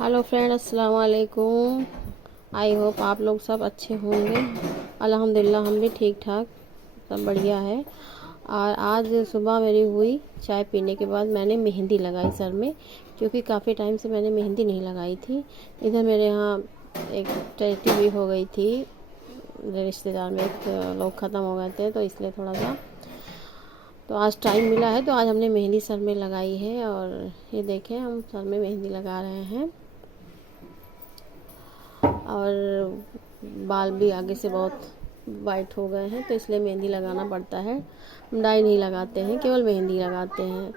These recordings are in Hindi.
हेलो फ्रेंड, अस्सलाम वालेकुम। आई होप आप लोग सब अच्छे होंगे। अल्हम्दुलिल्लाह हम भी ठीक ठाक, सब बढ़िया है। और आज सुबह मेरी हुई चाय पीने के बाद मैंने मेहंदी लगाई सर में, क्योंकि काफ़ी टाइम से मैंने मेहंदी नहीं लगाई थी। इधर मेरे यहाँ एक ट्रेजेडी भी हो गई थी, मेरे रिश्तेदार में एक लोग ख़त्म हो गए थे, तो इसलिए थोड़ा सा तो आज टाइम मिला है, तो आज हमने मेहंदी सर में लगाई है। और ये देखें, हम सर में मेहंदी लगा रहे हैं। और बाल भी आगे से बहुत वाइट हो गए हैं, तो इसलिए मेहंदी लगाना पड़ता है। हम डाई नहीं लगाते हैं, केवल मेहंदी लगाते हैं,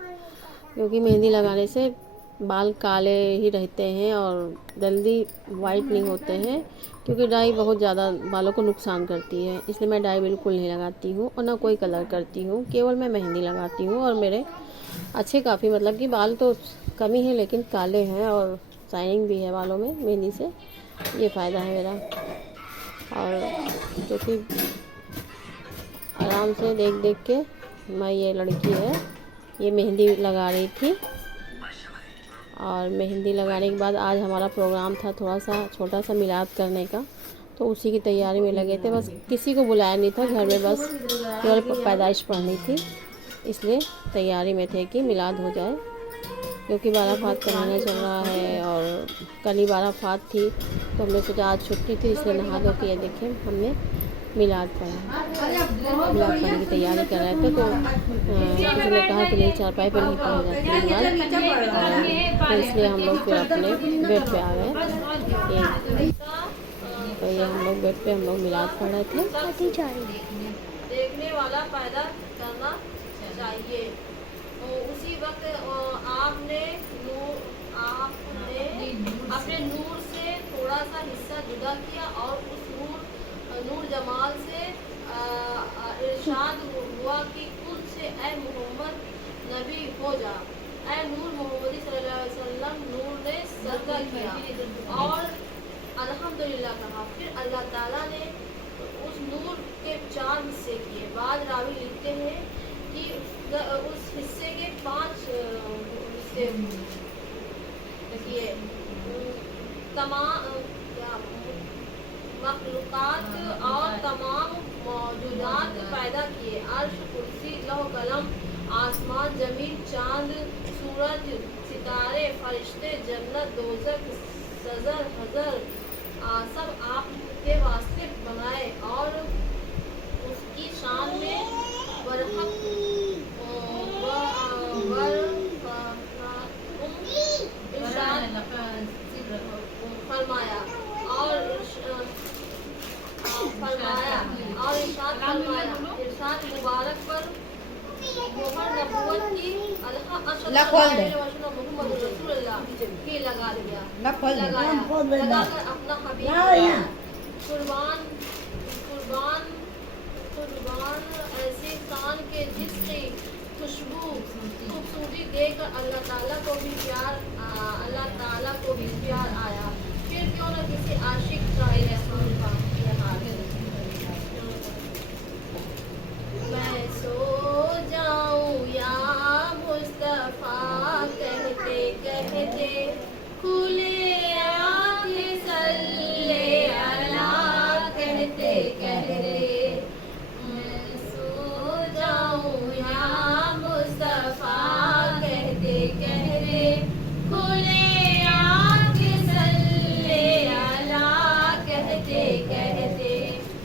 क्योंकि मेहंदी लगाने से बाल काले ही रहते हैं और जल्दी वाइट नहीं होते हैं। क्योंकि डाई बहुत ज़्यादा बालों को नुकसान करती है, इसलिए मैं डाई बिल्कुल नहीं लगाती हूँ और ना कोई कलर करती हूँ, केवल मैं मेहंदी लगाती हूँ। और मेरे अच्छे काफ़ी, मतलब कि बाल तो कम ही है लेकिन काले हैं और शाइनिंग भी है बालों में मेहंदी से। ये फ़ायदा है मेरा। और क्योंकि आराम से देख देख के मैं, ये लड़की है, ये मेहंदी लगा रही थी। और मेहंदी लगाने के बाद आज हमारा प्रोग्राम था थोड़ा सा छोटा सा मिलाद करने का, तो उसी की तैयारी में लगे थे। बस किसी को बुलाया नहीं था घर में, बस केवल पैदाइश पढ़नी थी, इसलिए तैयारी में थे कि मिलाद हो जाए। क्योंकि बाराफात का महीना चल रहा है और कल ही बाराफात थी, तो हमने सोचा आज छुट्टी थी, इसलिए नहा धो के ये देखें हमने मिलाद पढ़ा। मिलाद पढ़ने की तैयारी कर रहे थे, तो किसी ने कहा कि नहीं, चारपाई पर नहीं पढ़ी जाती मिलाद, तो इसलिए हम लोग फिर अपने बेड पे आ गए। तो ये हम लोग बेड पे हम लोग मिलाद पढ़ रहे थे। देखने वाला पैदा करना चाहिए। तो उसी वक्त आपने अपने नूर से थोड़ा सा हिस्सा जुदा किया और उस नूर जमाल से इरशाद हुआ कि खुद से ऐ मोहम्मद नबी हो जा। ऐ नूर मोहम्मदी सल्लल्लाहु अलैहि वसल्लम, नूर ने सजदा किया और अल्हम्दुलिल्लाह कहा। फिर अल्लाह ताला ने उस नूर के 4 हिस्से किए। बाद रावी लिखते हैं कि उस हिस्से के 5 हिस्से किए। तमाम मखलूकात और तमाम मौजूदात पैदा किए। अर्श, कुर्सी, लौह कलम, आसमान, जमीन, चांद, सूरज, सितारे, फरिश्ते, जन्नत, दोज़ख, सजर, हजर, सब आपके वास्ते बनाए। और उसकी शान में फरमाया और इरशाद मुबारक पर मोहर नबूवत की मोहम्मद रसूलुल्लाह की लगा दिया, लगाकर अपना हबीब कुर्बान कुर्बान कुर्बान ऐसे शान के जिसकी खुशबू खूबसूरती देकर अल्लाह ताला को भी प्यार आया। फिर क्यों न किसी आशिक शायर रसूल का ये हाल है। मैं सो जाऊं या मुस्तफा कहते कहते, खुले आँखें सल्ले अला कहते कहते। मैं सो जाऊं या मुस्तफा कहते कहते, खुले आँखें सल्ले अला कहते कहते।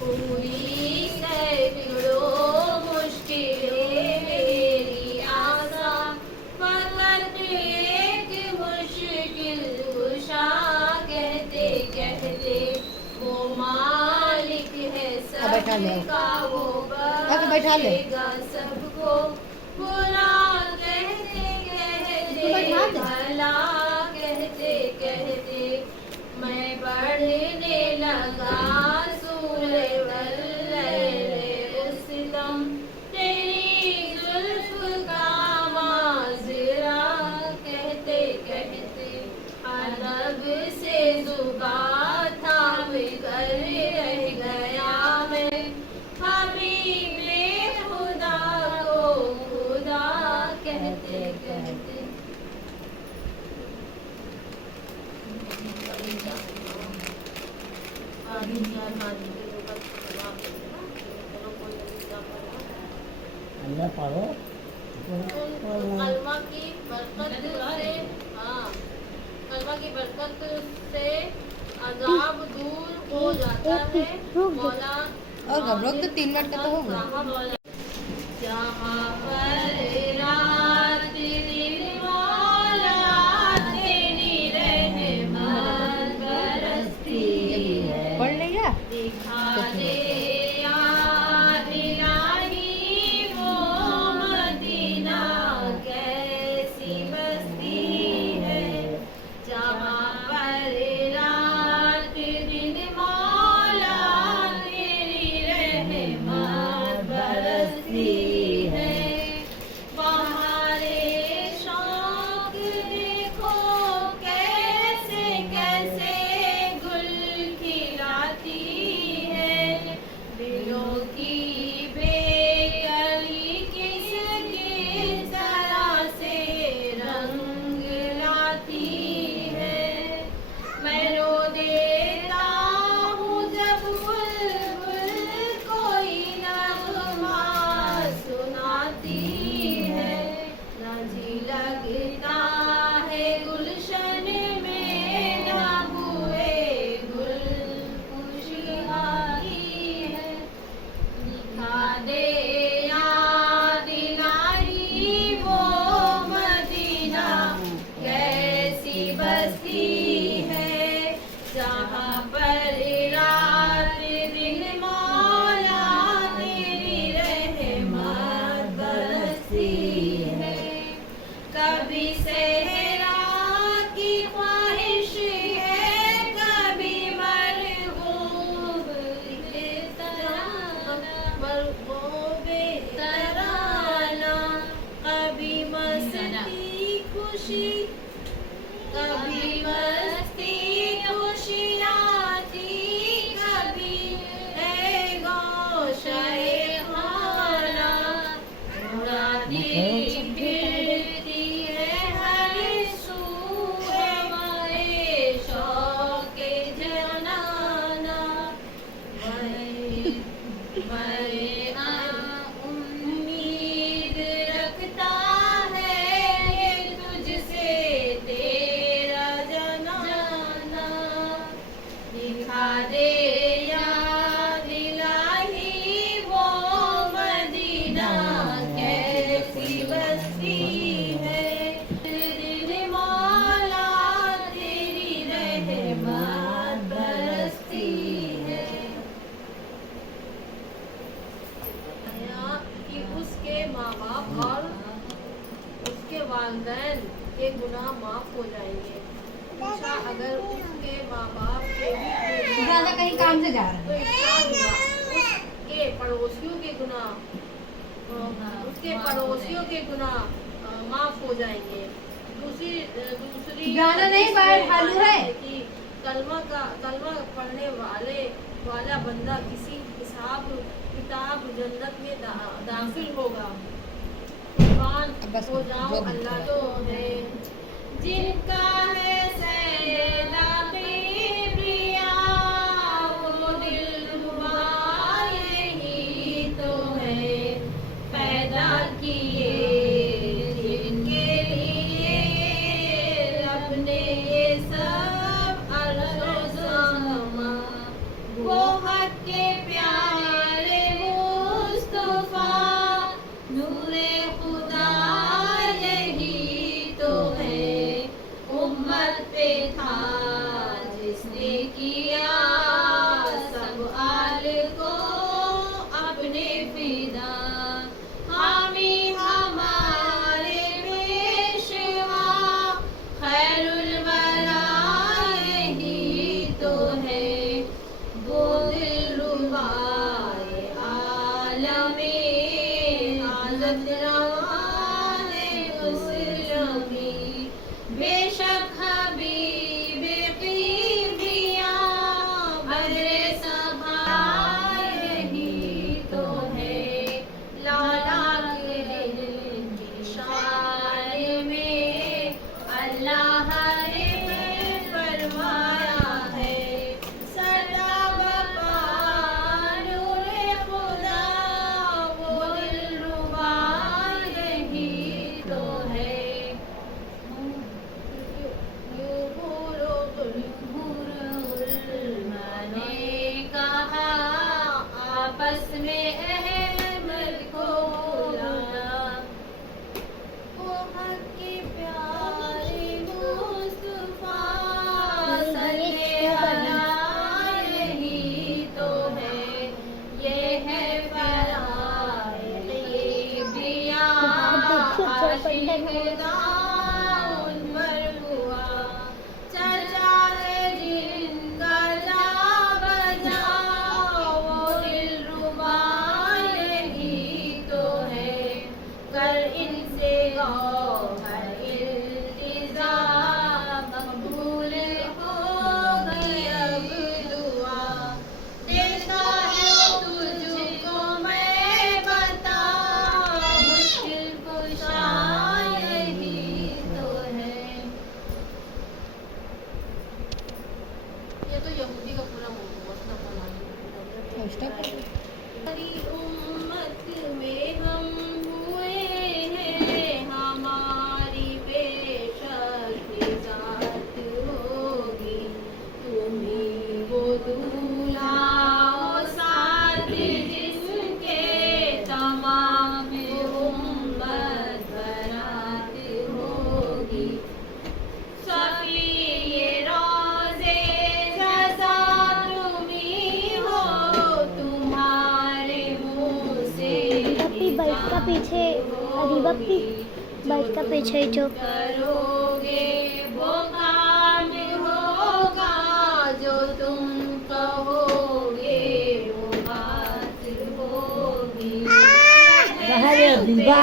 पूरी सैकड़ों मुश्किलें मेरी आसान, फकत एक मुश्किल कुशा कहते कहते। वो मालिक है सबका, वो बख्शेगा सबको, बुरा कहते कहते भला कहते कहते। मैं पढ़ने लगा सूरे उस दम, तेरी जुल्फ का माजरा कहते कहते। अरब से जुबान थाम कर रह गया मैं, हबीबे खुदा को अल्लाह पढ़ो कलमा की बरकत से, हाँ, कलमा की बरकत से अजाब दूर हो जाता है। मौला और घबराओ तो 3 मिनट का तो हो गया। जहाँ पर रात दिन मौला तेरी रहमत बरसती है, पढ़ लेगा दिखा दे यार इलाही वो मदीना कैसी बस्ती है। जहाँ पर रात दिन मौला तेरी रहमत बरसती है, बहारे शौक देखो कैसे कैसे गुल खिलाती है। दिलों की बेकली किस किस तरह से रंग लाती है। मैं रो देता हूँ जब बुलबुल कोई नगमा सुनाती है। ना जी लगता है गुलशन में ना बुए गुल खुशहाली है। दिखा दे याद इलाही वो मदीना कैसी बस्ती है। जहाँ पर रात दिन मौला तेरी रहमत बरसती है। कभी सहरा की ख्वाहिश है, कभी मरगूब तराना, कभी मस्ती खुशी, कभी मस्ती खुशियाती, कभी है गौशाए खाना। उड़ाती फिरती है हर सूए माए शौके जनाना। मैं उम्मीद रखता है ये तुझसे तेरा जनाना। दिखा दे याद इलाही वो मदीना कैसी बस्ती है। दिल मौला तेरी रहमत बरसती है। कि उसके माँ बाप और उसके वालिदैन के गुनाह माफ हो जाएंगे। पूछा अगर उसके माँ बाप के भी कोई दादा कहीं काम से जा रहा तो इरशाद हुआ उसके पड़ोसियों के गुनाह, उसके पड़ोसियों के गुनाह माफ हो जाएंगे। दूसरी गाना नहीं, हदीस बाहर में फालतू आया है। कि कलमा पढ़ने वाला बंदा किसी किताब जन्नत में दाखिल होगा। कुर्बान बस हो जाओ जो अल्लाह तो है जिनका है सैदा प्रिया, वो दिलरुबा यही तो है पैदा किए जिनके लिए रब ने ये सब अर्ज़ो ज़मा। वो हक के प्यारे मुस्तफा नूरे खुदा यही तो है उम्मत पे था जिसने किया सब आल को अपने फिदा। हामी हमारे पेशवा खैरुल वरा यही तो है वो दिलरुबाए आलमे आज़द रवाने मुस्लिमी। बेशक हबीबे हमारी उम्मत में हम हुए हैं, हमारी बेशक जात होगी, तुम्ही वो दूल्हा ओ साथ जिसके तमाम उम्मत बरात होगी। सफिए रोज़े जज़ा तुम्ही हो, तुम्हारे मुँह से बप्पी बैठ का पीछे अरे बप्पी बैठ का पीछे जो करोगे वो काम होगा, जो तुम कहोगे वो बात होगी।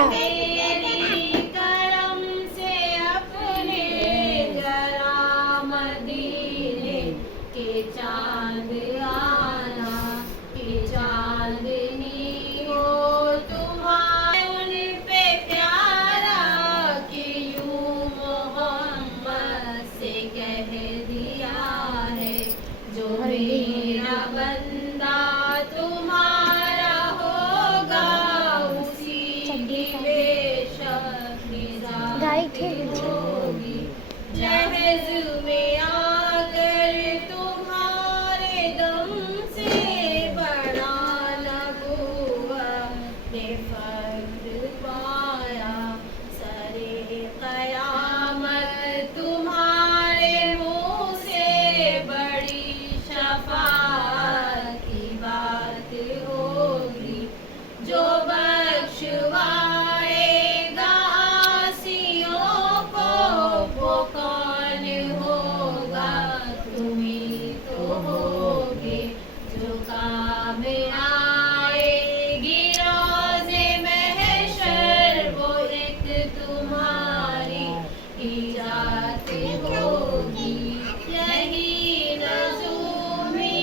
मेरी करम से अपने जरा मदीने के चांद आना, कि चांदनी हो तुम्हारे उन पे प्यारा, कि यूं मोहम्मद से कह दिया है, जो मेरा बंदा तुम्हारा होगा, उसी की बेशक गाड़ी निजात ठीक है। होगी। जहज में आकर तुम्हारे दम से बड़ा नबूवत ने फख्र पाया, सरे क़यामत तुम्हारे मुँह से बड़ी शफ़ाअत की बात होगी। जो बख्शवाएगा आसियों को, वो कौन होगा, तुम्ही तो होगे। जो काम आएगी रोज़े महशर, वो एक तुम्हारी इजात होगी। यही नज़ूमी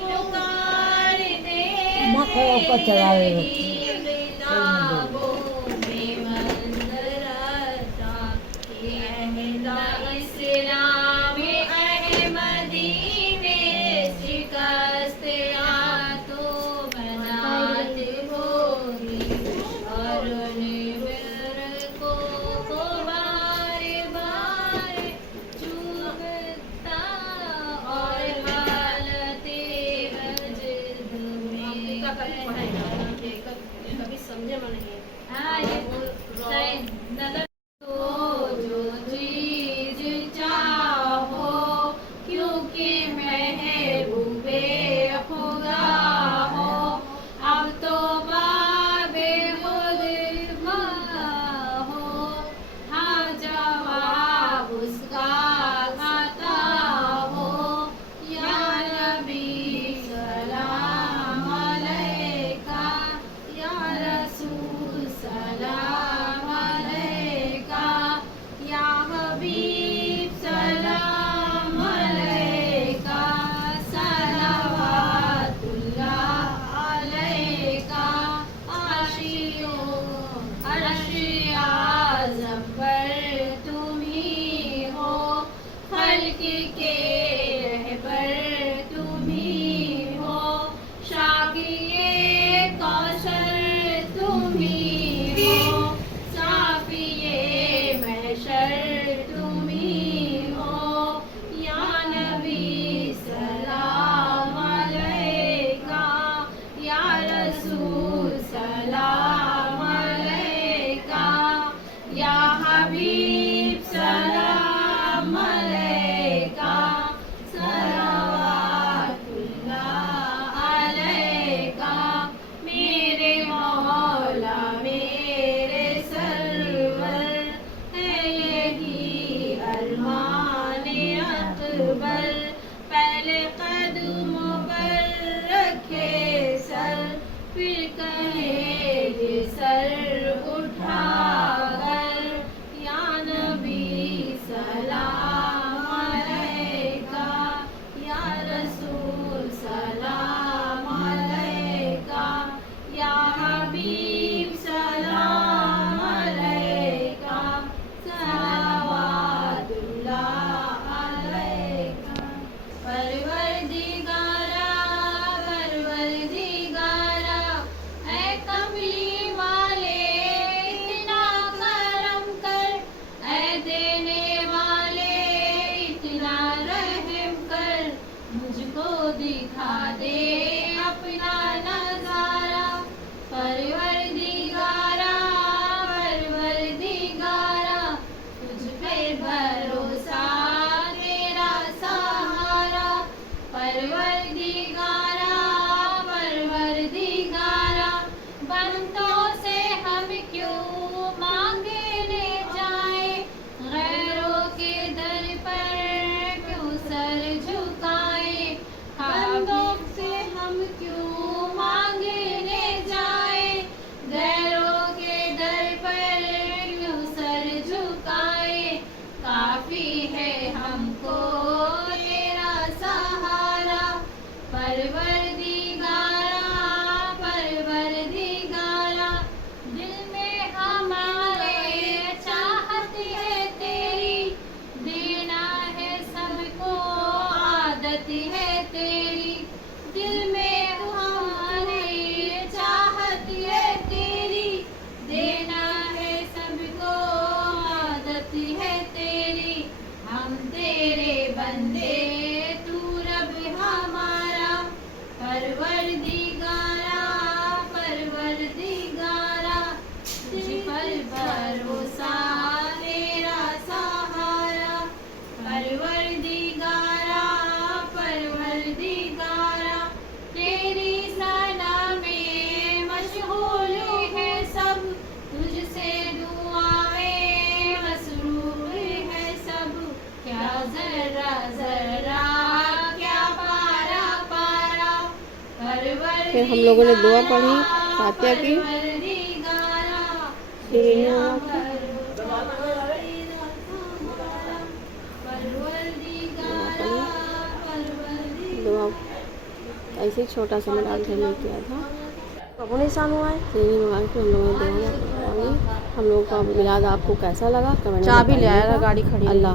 पुकार दे किताबों में मंज़रता, कि अहदा इस्लाम अहमदी में शिकस्त या तो बनात होगी। और उन को बार बार चूमता, और हालते अजद में कभी समझे में नहीं। हाँ ये नजर तो जो चीज चाहो, क्योंकि महबूबे खुदा हो, अब तो बाबे खुद हो, हाँ जवाब उसका आता हो। या नबी सलाम अलैका, या रसूल सलाम अलैका, या हबीब सलाम अलैका, सलावतुल्लाह अलैका। अर्श आज़म पर तुम्ही हो, खल्क़ के रहबर तुम्ही हो, शाकिए कौसर तुम्ही हो, साफिए महशर तुम्ही हो। या नबी सलाम अलैका, या रसूल सलाम अलैका, या हबीब सलाम अलैका, सलावतुल्लाह अलैका। मेरे मौला मेरे सरवर है यही अरमान अकबर, पहले कदमों पर रखे सर, फिर कहे ये सर उठा कर। या नबी सलाम अलैका, या रसूल सलाम अलैका, या हबीब सलाम अलैका, सलावतुल्लाह अलैका। परवर आदत है तेरी, दिल में तुम्हारे चाहत है तेरी, देना है सबको आदत है तेरी, हम तेरे बंदे तू रब हमारा, परवरदिगारा परवरदिगारा, तुझ पर भरोसा तेरा सहारा, परवरदिगारा परवरदिगारा, तेरी सना में मशगूल है सब, तुझसे दुआएं मसरूफ है सब, क्या जरा जरा क्या पारा पारा, फिर हम लोगों ने दुआ पढ़ी फातिहा की, फिर इन्हें हुआ कि दुआ ऐसे ही छोटा सा मिलाद घर में किया था। कबो निशान हुआ है फिर मंगा के हम लोगों ने दुआ पढ़ी। हम लोगों का मिलाद आपको कैसा लगा कमेंट में चाबी ले बताइएगा। आएगा, गाड़ी खड़ी है। अल्लाह